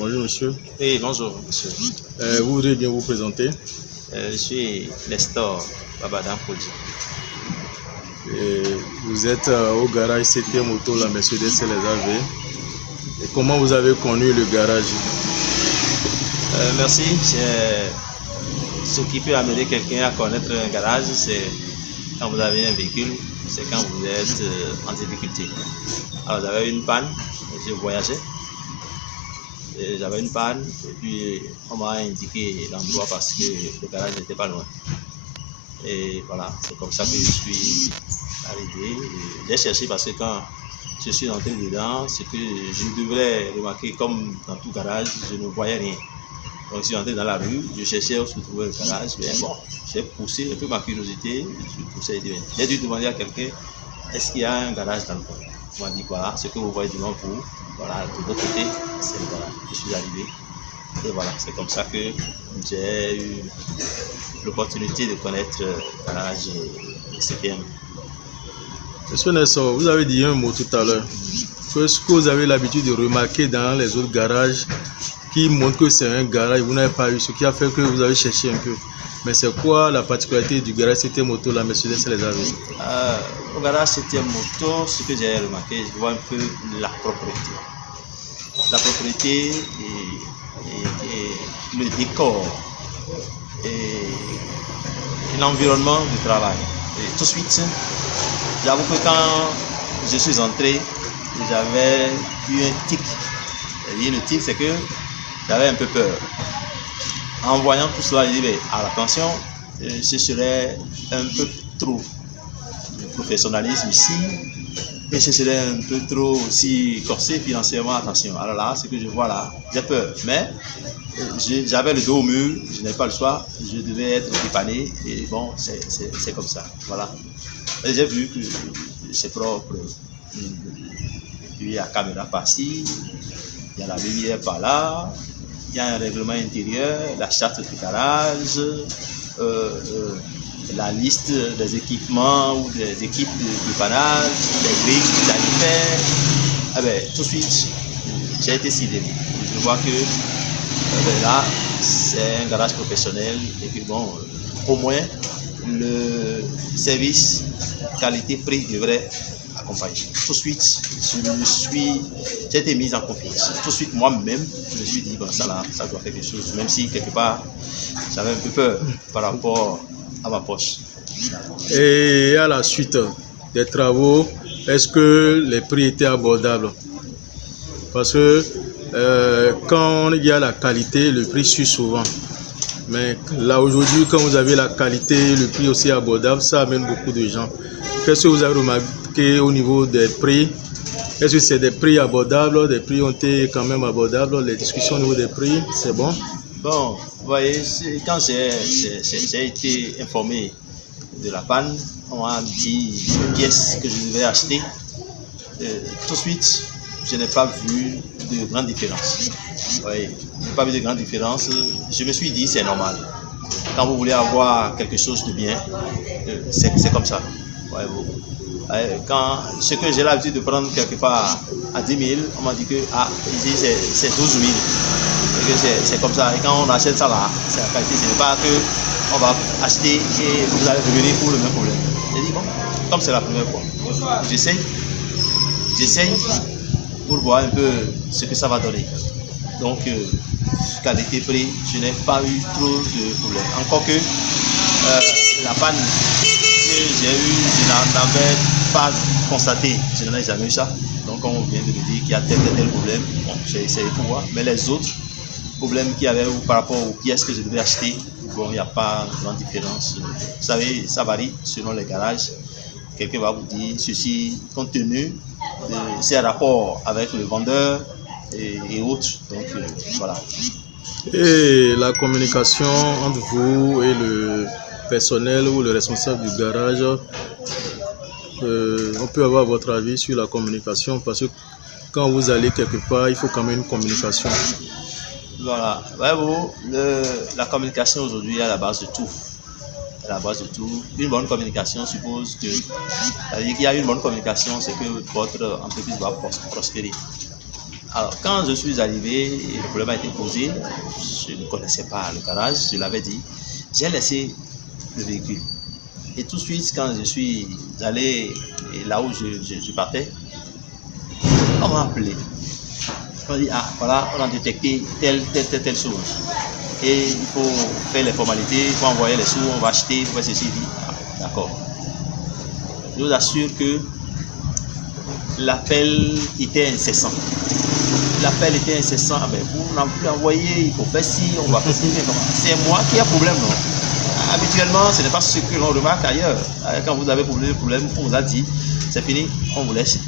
Bonjour monsieur. Oui, bonjour monsieur. Vous voudriez bien vous présenter? Je suis Nestor Babadan Podji. Vous êtes au garage CT Moto, la Mercedes et les AV. Et comment vous avez connu le garage? Merci. Ce qui peut amener quelqu'un à connaître un garage, c'est quand vous avez un véhicule, c'est quand vous êtes en difficulté. Alors j'avais une panne, je voyageais. J'avais une panne et puis on m'a indiqué l'endroit parce que le garage n'était pas loin. Et voilà, c'est comme ça que je suis arrivé. J'ai cherché parce que quand je suis entré dedans, ce que je devrais remarquer, comme dans tout garage, je ne voyais rien. Donc je suis entré dans la rue, je cherchais où se trouvait le garage. Mais bon, j'ai poussé un peu ma curiosité, j'ai dû demander à quelqu'un, est-ce qu'il y a un garage dans le coin? On m'a dit, voilà, ce que vous voyez devant vous, voilà, de l'autre côté, c'est le garage. Je suis arrivé. Et voilà, c'est comme ça que j'ai eu l'opportunité de connaître le garage CPM. Monsieur Nestor, vous avez dit un mot tout à l'heure. Ce que vous avez l'habitude de remarquer dans les autres garages qui montrent que c'est un garage, vous n'avez pas eu, ce qui a fait que vous avez cherché un peu. Mais c'est quoi la particularité du garage CT Moto, la Mercedes et les AV? Au garage CT Moto, ce que j'ai remarqué, je vois un peu la propriété. La propriété et le décor et l'environnement du travail. Et tout de suite, j'avoue que quand je suis entré, j'avais eu un tic. Et le tic, c'est que j'avais un peu peur. En voyant tout cela, je dis, mais attention, ce serait un peu trop de professionnalisme ici. Et ce serait un peu trop aussi corsé financièrement, attention. Alors là, ce que je vois là, j'ai peur. Mais j'avais le dos au mur, je n'avais pas le choix, je devais être dépanné. Et bon, c'est comme ça. Voilà. Et j'ai vu que c'est propre. Il y a la caméra par-ci, il y a la lumière par-là, il y a un règlement intérieur, la charte du garage, la liste des équipements ou des équipes de dépannage, des briques sanitaires. Ah ben, tout de suite, j'ai été sidéré. Je vois que là, c'est un garage professionnel et que bon, au moins, le service qualité-prix devrait accompagner. Tout de suite, j'ai été mis en confiance. Tout de suite, moi-même, je me suis dit, bon, ça là, ça doit faire quelque chose, même si quelque part, j'avais un peu peur par rapport à ma poche. Et à la suite des travaux, est-ce que les prix étaient abordables? Parce que quand il y a la qualité, le prix suit souvent. Mais là aujourd'hui, quand vous avez la qualité, le prix aussi abordable, ça amène beaucoup de gens. Qu'est-ce que vous avez remarqué au niveau des prix? Est-ce que c'est des prix abordables? Des prix ont été quand même abordables? Les discussions au niveau des prix, c'est bon? Bon, vous voyez, quand j'ai été informé de la panne, on m'a dit les pièces que je devais acheter. Tout de suite, je n'ai pas vu de grande différence. Oui, je n'ai pas vu de grande différence. Je me suis dit, c'est normal. Quand vous voulez avoir quelque chose de bien, c'est comme ça. Quand ce que j'ai l'habitude de prendre quelque part à 10 000, on m'a dit que ici c'est 12 000. C'est comme ça. Et quand on achète ça là, c'est la qualité. Ce n'est pas qu'on va acheter et vous allez revenir pour le même problème. J'ai dit, bon, comme c'est la première fois, j'essaye pour voir un peu ce que ça va donner. Donc, qualité-prix, je n'ai pas eu trop de problèmes. Encore que la panne que j'ai eue, je n'en avais pas constaté. Je n'en ai jamais eu ça. Donc, on vient de me dire qu'il y a tel problème. Bon, j'ai essayé pour voir. Mais les autres problèmes qu'il y avait par rapport aux pièces que je devais acheter, bon, il n'y a pas de grande différence. Vous savez, ça varie selon les garages. Quelqu'un va vous dire ceci, compte tenu de ses rapports avec le vendeur et autres. Donc, voilà. Et la communication entre vous et le personnel ou le responsable du garage, on peut avoir votre avis sur la communication parce que quand vous allez quelque part, il faut quand même une communication. Voilà. La communication aujourd'hui est à la base de tout. À la base de tout. Une bonne communication suppose que, c'est-à-dire qu'il y a une bonne communication, c'est que votre entreprise va prospérer. Alors, quand je suis arrivé, le problème a été posé. Je ne connaissais pas le garage, je l'avais dit. J'ai laissé le véhicule. Et tout de suite, quand je suis allé là où je partais, on m'a appelé. On m'a dit, ah, voilà, on a détecté telle chose. Et il faut faire les formalités, il faut envoyer les sous, on va acheter, il faut faire ceci. Ah, d'accord. Je vous assure que l'appel était incessant. L'appel était incessant. Ah ben, vous n'en plus envoyer, il faut faire ci, on va faire ci. C'est moi qui ai problème, non? Habituellement, ce n'est pas ce que l'on remarque ailleurs. Quand vous avez problème, on vous a dit, c'est fini, on vous laisse.